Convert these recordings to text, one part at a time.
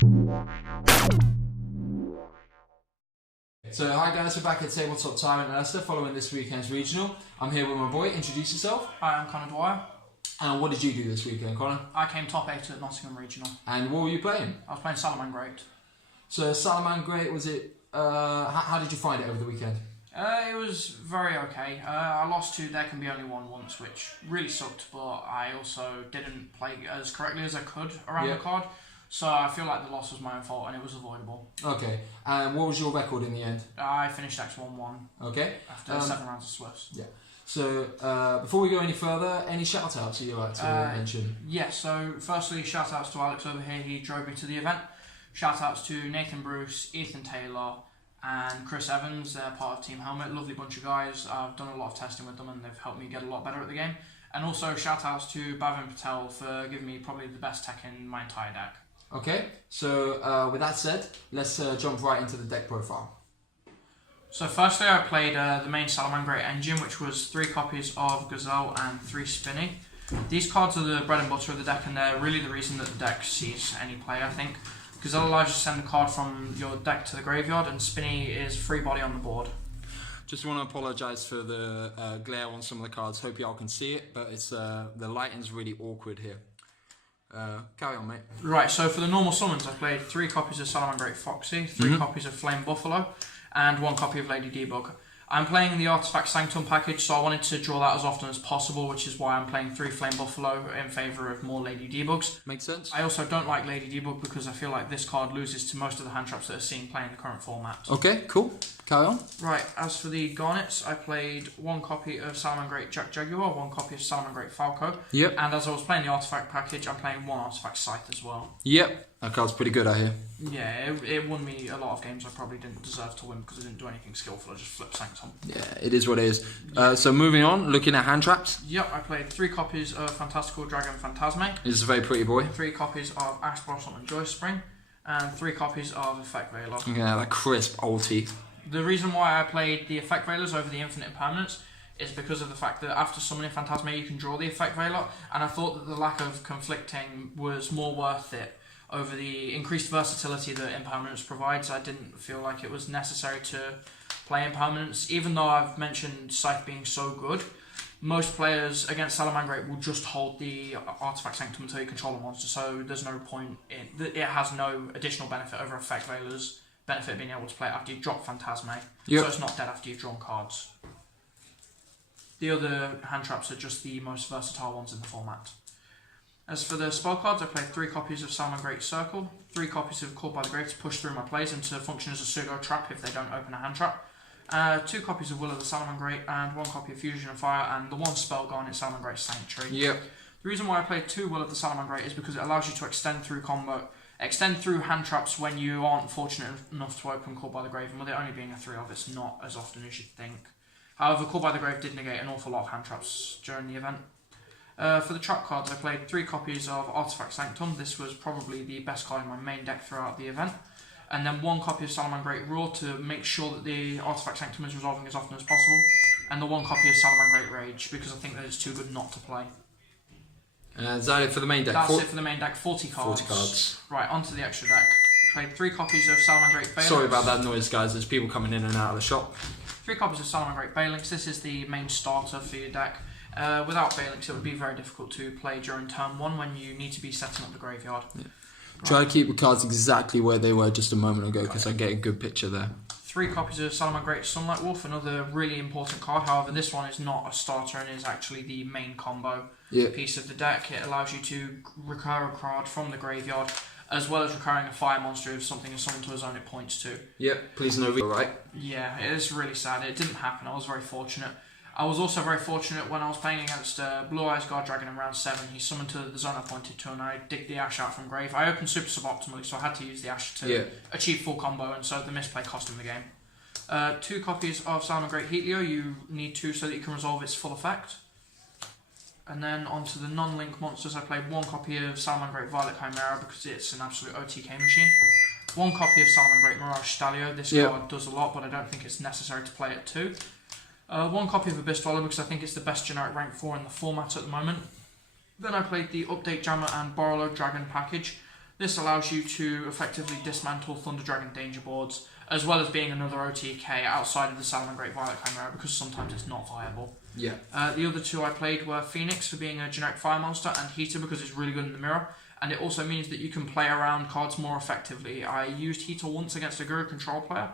So hi guys, we're back at Tabletop Tyrant in Leicester following this weekend's regional. I'm here with my boy. Introduce yourself. Hi, I'm Conor Dwyer. And what did you do this weekend, Conor? I came top 8 at Nottingham Regional. And what were you playing? I was playing Salamangreat. So Salamangreat, was it, how did you find it over the weekend? It was very okay. I lost to There Can Be Only One once, which really sucked, but I also didn't play as correctly as I could around the card. So I feel like the loss was my own fault and it was avoidable. Okay, and what was your record in the end? I finished X1-1. Okay. After 7 rounds of Swiss. Yeah. So before we go any further, any shout outs that you'd like to mention? Yeah, so firstly, shout outs to Alex over here, he drove me to the event. Shout outs to Nathan Bruce, Ethan Taylor, and Chris Evans, they're part of Team Helmet, lovely bunch of guys. I've done a lot of testing with them and they've helped me get a lot better at the game. And also shout outs to Bhavin Patel for giving me probably the best tech in my entire deck. Okay, so with that said, let's jump right into the deck profile. So firstly I played the main Salamangreat engine, which was 3 copies of Gazelle and 3 Spinny. These cards are the bread and butter of the deck and they're really the reason that the deck sees any play, I think. Gazelle allows you to send a card from your deck to the graveyard and Spinny is free body on the board. Just want to apologise for the glare on some of the cards, hope y'all can see it, but it's the lighting's really awkward here. Carry on, mate. Right, so for the normal summons, I played 3 copies of Salamangreat Foxy, 3 copies of Flame Buffalo, and 1 copy of Lady Debug. I'm playing the Artifact Sanctum package, so I wanted to draw that as often as possible, which is why I'm playing 3 Flame Buffalo in favour of more Lady Debugs. Makes sense. I also don't like Lady Debug because I feel like this card loses to most of the hand traps that are seen playing the current format. Okay, cool. Carry on. Right, as for the Garnets, I played 1 copy of Salamangreat Jack Jaguar, 1 copy of Salamangreat Falco. Yep. And as I was playing the Artifact package, I'm playing 1 Artifact Scythe as well. Yep. That card's pretty good, I hear. Yeah, it won me a lot of games I probably didn't deserve to win because I didn't do anything skillful, I just flipped Sanctum. Yeah, it is what it is. So moving on, looking at hand traps. Yep, I played 3 copies of Fantastical Dragon Phantasme. This is a very pretty boy. 3 copies of Ash Blossom and Joy Spring. And 3 copies of Effect Veiler. Look at that crisp old teeth. The reason why I played the Effect Veilers over the Infinite Impermanence is because of the fact that after summoning Phantasme you can draw the Effect Veiler, and I thought that the lack of conflicting was more worth it over the increased versatility that Impermanence provides. I didn't feel like it was necessary to play Impermanence, even though I've mentioned Scythe being so good. Most players against Salamangreat will just hold the Artifact Sanctum until you control a monster, so there's no point in it. It has no additional benefit over Effect Veilers. Benefit of being able to play it after you drop Phantasme, so it's not dead after you've drawn cards. The other hand traps are just the most versatile ones in the format. As for the spell cards, I played 3 copies of Salamangreat Circle, 3 copies of Called by the Grave to push through my plays and to function as a pseudo trap if they don't open a hand trap, 2 copies of Will of the Salamangreat and 1 copy of Fusion of Fire and the 1 spell Garnet Salamangreat Sanctuary. Yep. The reason why I played 2 Will of the Salamangreat is because it allows you to extend through hand traps when you aren't fortunate enough to open Called by the Grave, and with it only being a 3-of, it's not as often as you'd think. However, Called by the Grave did negate an awful lot of hand traps during the event. For the trap cards, I played 3 copies of Artifact Sanctum. This was probably the best card in my main deck throughout the event. And then 1 copy of Salamangreat Roar to make sure that the Artifact Sanctum is resolving as often as possible. And the 1 copy of Salamangreat Rage, because I think that it's too good not to play. Is that it for the main deck? That's it for the main deck, 40 cards. 40 cards. Right, onto the extra deck. Played 3 copies of Salamangreat Phalanx. Sorry about that noise, guys. There's people coming in and out of the shop. 3 copies of Salamangreat Phalanx. This is the main starter for your deck. Without Phalanx, it would be very difficult to play during turn 1 when you need to be setting up the graveyard. Yeah. Right. Try to keep the cards exactly where they were just a moment ago because I get a good picture there. 3 copies of Salamangreat Sunlight Wolf, another really important card. However, this one is not a starter and is actually the main combo piece of the deck. It allows you to recur a card from the graveyard, as well as recurring a fire monster if something is summoned to a zone it points to. Yep, please no reroll, right? Yeah, it is really sad. It didn't happen. I was very fortunate. I was also very fortunate when I was playing against Blue Eyes Guard Dragon in round 7. He summoned to the zone I pointed to and I digged the Ash out from grave. I opened super suboptimally, so I had to use the Ash to achieve full combo, and so the misplay cost him the game. 2 copies of Salamangreat Heatlio. You need 2 so that you can resolve its full effect. And then onto the non-link monsters, I played 1 copy of Salamangreat Violet Chimera because it's an absolute OTK machine. 1 copy of Salamangreat Mirage Stalio. This card does a lot, but I don't think it's necessary to play it too. 1 copy of Abyss Dweller because I think it's the best generic rank 4 in the format at the moment. Then I played the Update Jammer and Borrowload Dragon package. This allows you to effectively dismantle Thunder Dragon danger boards, as well as being another OTK outside of the Salamangreat Violet Chimera, because sometimes it's not viable. Yeah. The other two I played were Phoenix for being a generic fire monster, and Heater because it's really good in the mirror, and it also means that you can play around cards more effectively. I used Heater once against a Guru Control player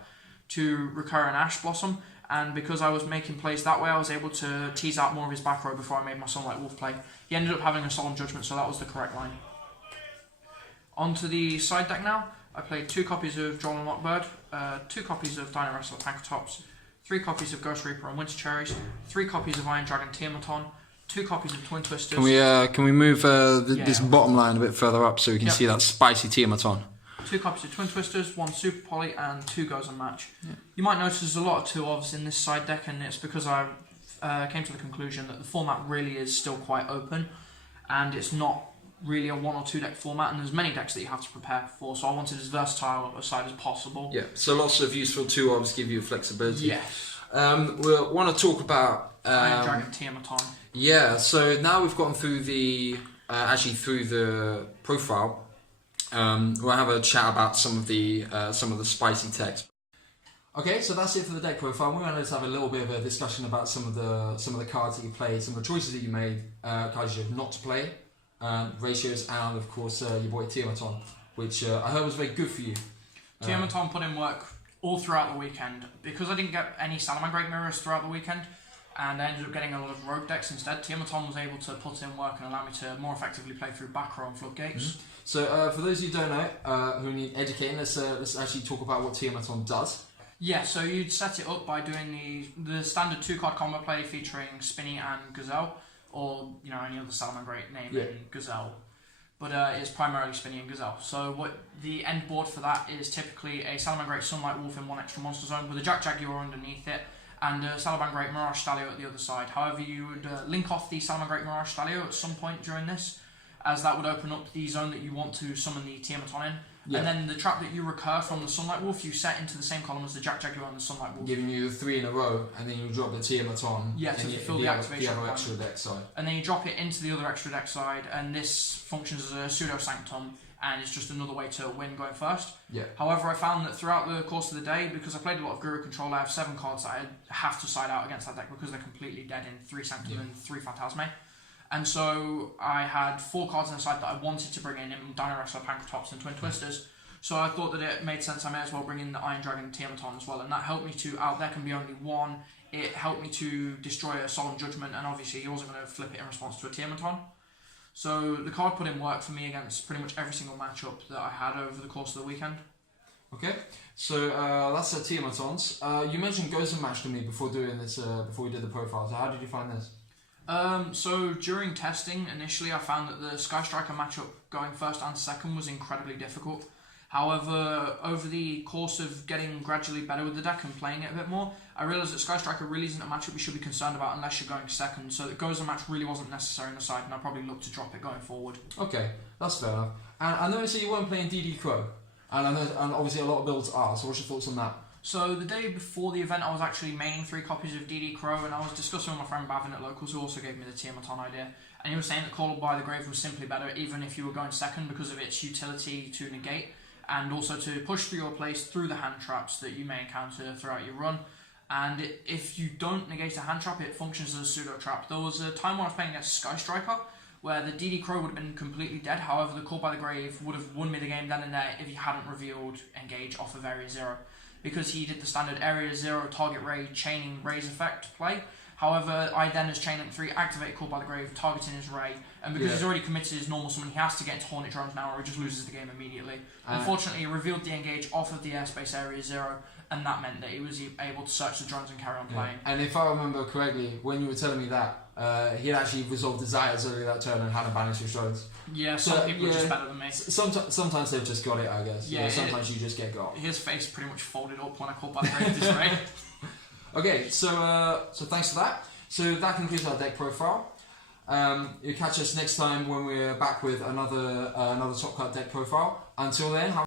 to recur an Ash Blossom, and because I was making plays that way, I was able to tease out more of his back row before I made my Sunlight Wolf play. He ended up having a Solemn Judgment, so that was the correct line. On to the side deck now. I played 2 copies of Droll and Lockbird, 2 copies of Dino Wrestler Pankratops, 3 copies of Ghost Reaper and Winter Cherries, 3 copies of Iron Dragon Tiamaton, 2 copies of Twin Twisters. Can we move this bottom line a bit further up so we can see that spicy Tiamaton? 2 copies of Twin Twisters, 1 Super Poly, and 2 Goes Unmatched. You might notice there's a lot of 2-ofs in this side deck, and it's because I came to the conclusion that the format really is still quite open, and it's not really a 1 or 2 deck format, and there's many decks that you have to prepare for, so I wanted as versatile a side as possible. Yeah, so lots of useful 2-ofs give you flexibility. Yes. We'll want to talk about Iron Dragon Tiamaton. Yeah, so now we've gotten through the profile. We'll have a chat about some of the spicy text. Okay, so that's it for the deck profile. We're going to have a little bit of a discussion about some of the cards that you played, some of the choices that you made, cards you have not to play, ratios, and of course your boy Tiamaton, which I heard was very good for you. Tiamaton put in work all throughout the weekend. Because I didn't get any Salamangreat mirrors throughout the weekend, and I ended up getting a lot of rogue decks instead, Tiamaton was able to put in work and allow me to more effectively play through back row and floodgates. Mm-hmm. So for those who don't know, who need educating, let's actually talk about what Tiamaton does. Yeah, so you'd set it up by doing the standard 2-card combo play featuring Spinny and Gazelle, or any other Salamangreat name in Gazelle. But it's primarily Spinny and Gazelle. So what the end board for that is typically a Salamangreat Sunlight Wolf in 1 extra monster zone with a Jack Jaguar underneath it, and a Salamangreat Mirage Stalio at the other side. However, you would link off the Salamangreat Mirage Stalio at some point during this, as that would open up the zone that you want to summon the Tiamaton in. Yeah. And then the trap that you recur from the Sunlight Wolf, you set into the same column as the Jack Jaguar and the Sunlight Wolf. Giving you 3 in a row, and then you drop the Tiamaton. Yeah, to fulfill the activation the other extra deck side. And then you drop it into the other extra deck side, and this functions as a pseudo Sanctum, and it's just another way to win going first. Yeah. However, I found that throughout the course of the day, because I played a lot of Guru Control, I have 7 cards that I have to side out against that deck because they're completely dead in 3 Sanctum and 3 Phantasme. And so I had 4 cards in the side that I wanted to bring in Dino Wrestler, Pankratops and Twin Twisters. So I thought that it made sense I may as well bring in the Iron Dragon Tiamaton as well, and that helped me to out there can be only 1. It helped me to destroy a Solemn Judgment, and obviously he wasn't going to flip it in response to a Tiamaton. So the card put in work for me against pretty much every single matchup that I had over the course of the weekend. Okay, so that's the Tiamatons. You mentioned Goes Unmatched to me before doing this, before we did the profile. So how did you find this? So during testing, initially I found that the Sky Striker matchup going first and second was incredibly difficult. However, over the course of getting gradually better with the deck and playing it a bit more, I realised that Sky Striker really isn't a matchup you should be concerned about unless you're going second, so that Goes Unmatched really wasn't necessary in the side, and I probably look to drop it going forward. Okay, that's fair enough. And I noticed that you weren't playing DD Crow, and obviously a lot of builds are, so what's your thoughts on that? So the day before the event I was actually maining 3 copies of DD Crow, and I was discussing with my friend Bavin at Locals, who also gave me the Tiamaton idea, and he was saying that Call by the Grave was simply better even if you were going second because of its utility to negate, and also to push through your place through the hand traps that you may encounter throughout your run. And if you don't negate a hand trap, it functions as a pseudo trap. There was a time when I was playing against Sky Striker where the DD Crow would have been completely dead, however the Call by the Grave would have won me the game then and there if he hadn't revealed Engage off of Area 0, because he did the standard Area 0 target ray chaining rays effect play. However, I then as Chain Link 3 activate Call by the Grave, targeting his ray, and because he's already committed his normal summon, he has to get into Hornet Drones now or he just loses the game immediately. Unfortunately, he revealed the Engage off of the airspace Area 0, and that meant that he was able to search the drones and carry on playing. And if I remember correctly, when you were telling me that, he had actually resolved Desires earlier that turn and had to banish his drones. Yeah, some people are just better than me. Sometimes they've just got it, I guess. Yeah, sometimes you just get got. His face pretty much folded up when I called by the Grave this ray. Okay, so thanks for that. So that concludes our deck profile. You'll catch us next time when we're back with another top cut deck profile. Until then,